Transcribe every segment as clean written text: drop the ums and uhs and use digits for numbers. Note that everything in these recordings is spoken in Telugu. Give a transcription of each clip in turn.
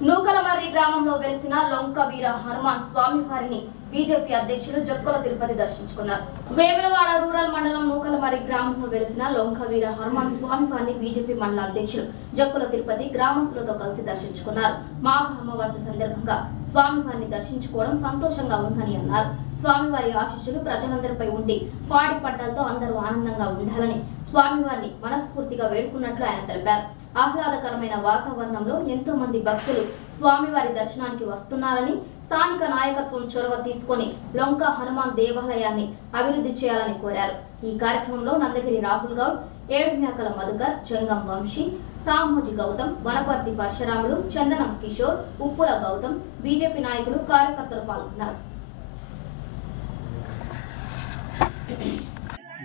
నూకలమర్రి గ్రామంలో వెలిసిన లొంక వీర హనుమాన్ స్వామి వారిని బీజేపీ అధ్యక్షులు జక్కుల తిరుపతి దర్శించుకున్నారు. వేములవాడ రూరల్ మండలం నూకలమర్రి గ్రామంలో వెలిసిన లొంక వీర హనుమాన్ స్వామి వారిని బీజేపీ మండల అధ్యక్షులు జక్కుల తిరుపతి గ్రామస్తులతో కలిసి దర్శించుకున్నారు. మాఘ అమావాస్య సందర్భంగా స్వామివారిని దర్శించుకోవడం సంతోషంగా ఉందని అన్నారు. స్వామివారి ఆశీస్సులు ప్రజలందరిపై ఉండి పాడి పంటలతో అందరూ ఆనందంగా ఉండాలని స్వామివారిని మనస్ఫూర్తిగా వేడుకున్నట్లు ఆయన తెలిపారు. ఆహ్లాదకరమైన వాతావరణంలో ఎంతో మంది భక్తులు స్వామివారి దర్శనానికి వస్తున్నారని, స్థానిక నాయకత్వం చొరవ తీసుకొని లొంక హనుమాన్ దేవాలయాన్ని అభివృద్ధి చేయాలని కోరారు. ఈ కార్యక్రమంలో నందగిరి రాహుల్ గౌడ్, ఏడుమ్యాకల మధుకర్, జంగం వంశీ, సామోజి గౌతమ్, వనపర్తి పరశురాములు, చందనం కిషోర్, ఉప్పుల గౌతమ్, బీజేపీ నాయకులు, కార్యకర్తలు పాల్గొన్నారు.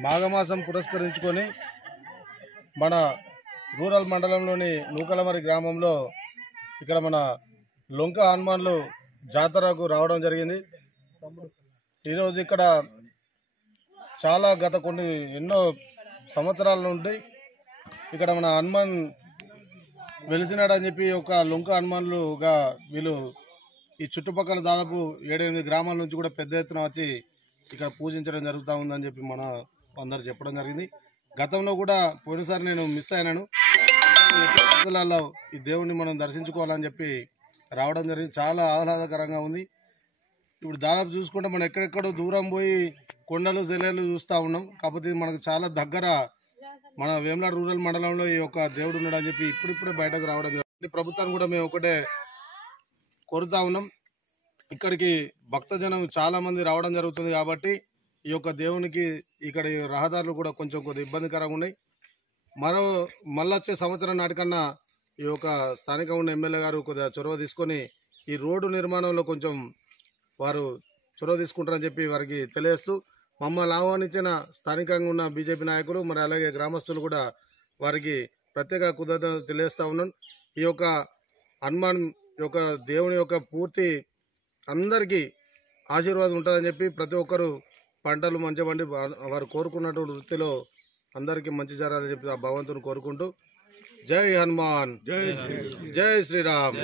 మాఘమాసం పురస్కరించుకొని మన రూరల్ మండలంలోని నూకలమర్రి గ్రామంలో ఇక్కడ మన లొంక హనుమాన్లు జాతరకు రావడం జరిగింది. ఈరోజు ఇక్కడ చాలా గత ఎన్నో సంవత్సరాల నుండి ఇక్కడ మన హనుమాన్ వెలిసినాడని చెప్పి ఒక లొంక హనుమాన్లుగా వీళ్ళు ఈ చుట్టుపక్కల దాదాపు 7-8 గ్రామాల నుంచి కూడా పెద్ద ఎత్తున వచ్చి ఇక్కడ పూజించడం జరుగుతూ ఉందని చెప్పి మన అందరు చెప్పడం జరిగింది. గతంలో కూడా పోయినసారి నేను మిస్ అయినాను. ఈ దేవుణ్ణి మనం దర్శించుకోవాలని చెప్పి రావడం జరిగింది. చాలా ఆహ్లాదకరంగా ఉంది. ఇప్పుడు దాదాపు చూసుకుంటే మనం ఎక్కడెక్కడో దూరం పోయి కొండలు సెలవులు చూస్తూ ఉన్నాం. కాకపోతే మనకు చాలా దగ్గర మన వేములవాడ రూరల్ మండలంలో ఈ యొక్క దేవుడు ఉన్నాడని చెప్పి ఇప్పుడిప్పుడే బయటకు రావడం జరిగింది. ప్రభుత్వాన్ని కూడా మేము ఒకటే కోరుతా ఉన్నాం. ఇక్కడికి భక్తజనం చాలా మంది రావడం జరుగుతుంది కాబట్టి ఈ యొక్క దేవునికి ఇక్కడ రహదారులు కూడా కొద్దిగా ఇబ్బందికరంగా ఉన్నాయి. మళ్ళీ వచ్చే సంవత్సరం నాటికన్నా ఈ యొక్క స్థానికంగా ఉన్న ఎమ్మెల్యే గారు కొద్దిగా చొరవ తీసుకొని ఈ రోడ్డు నిర్మాణంలో కొంచెం వారు చొరవ తీసుకుంటారని చెప్పి వారికి తెలియజేస్తూ మమ్మల్ని ఆహ్వానించిన స్థానికంగా ఉన్న బీజేపీ నాయకులు మరి అలాగే గ్రామస్తులు కూడా వారికి ప్రత్యేక కృతజ్ఞతలు తెలియజేస్తూ ఉన్నాను. ఈ యొక్క హనుమాన్ యొక్క దేవుని యొక్క పూర్తి అందరికీ ఆశీర్వాదం ఉంటుందని చెప్పి ప్రతి ఒక్కరూ పంటలు మంచి పండి వారు కోరుకున్నటువంటి వృత్తిలో అందరికీ మంచి జరగాలని చెప్పి ఆ భగవంతుని కోరుకుంటూ జై హనుమాన్, జై శ్రీరామ్.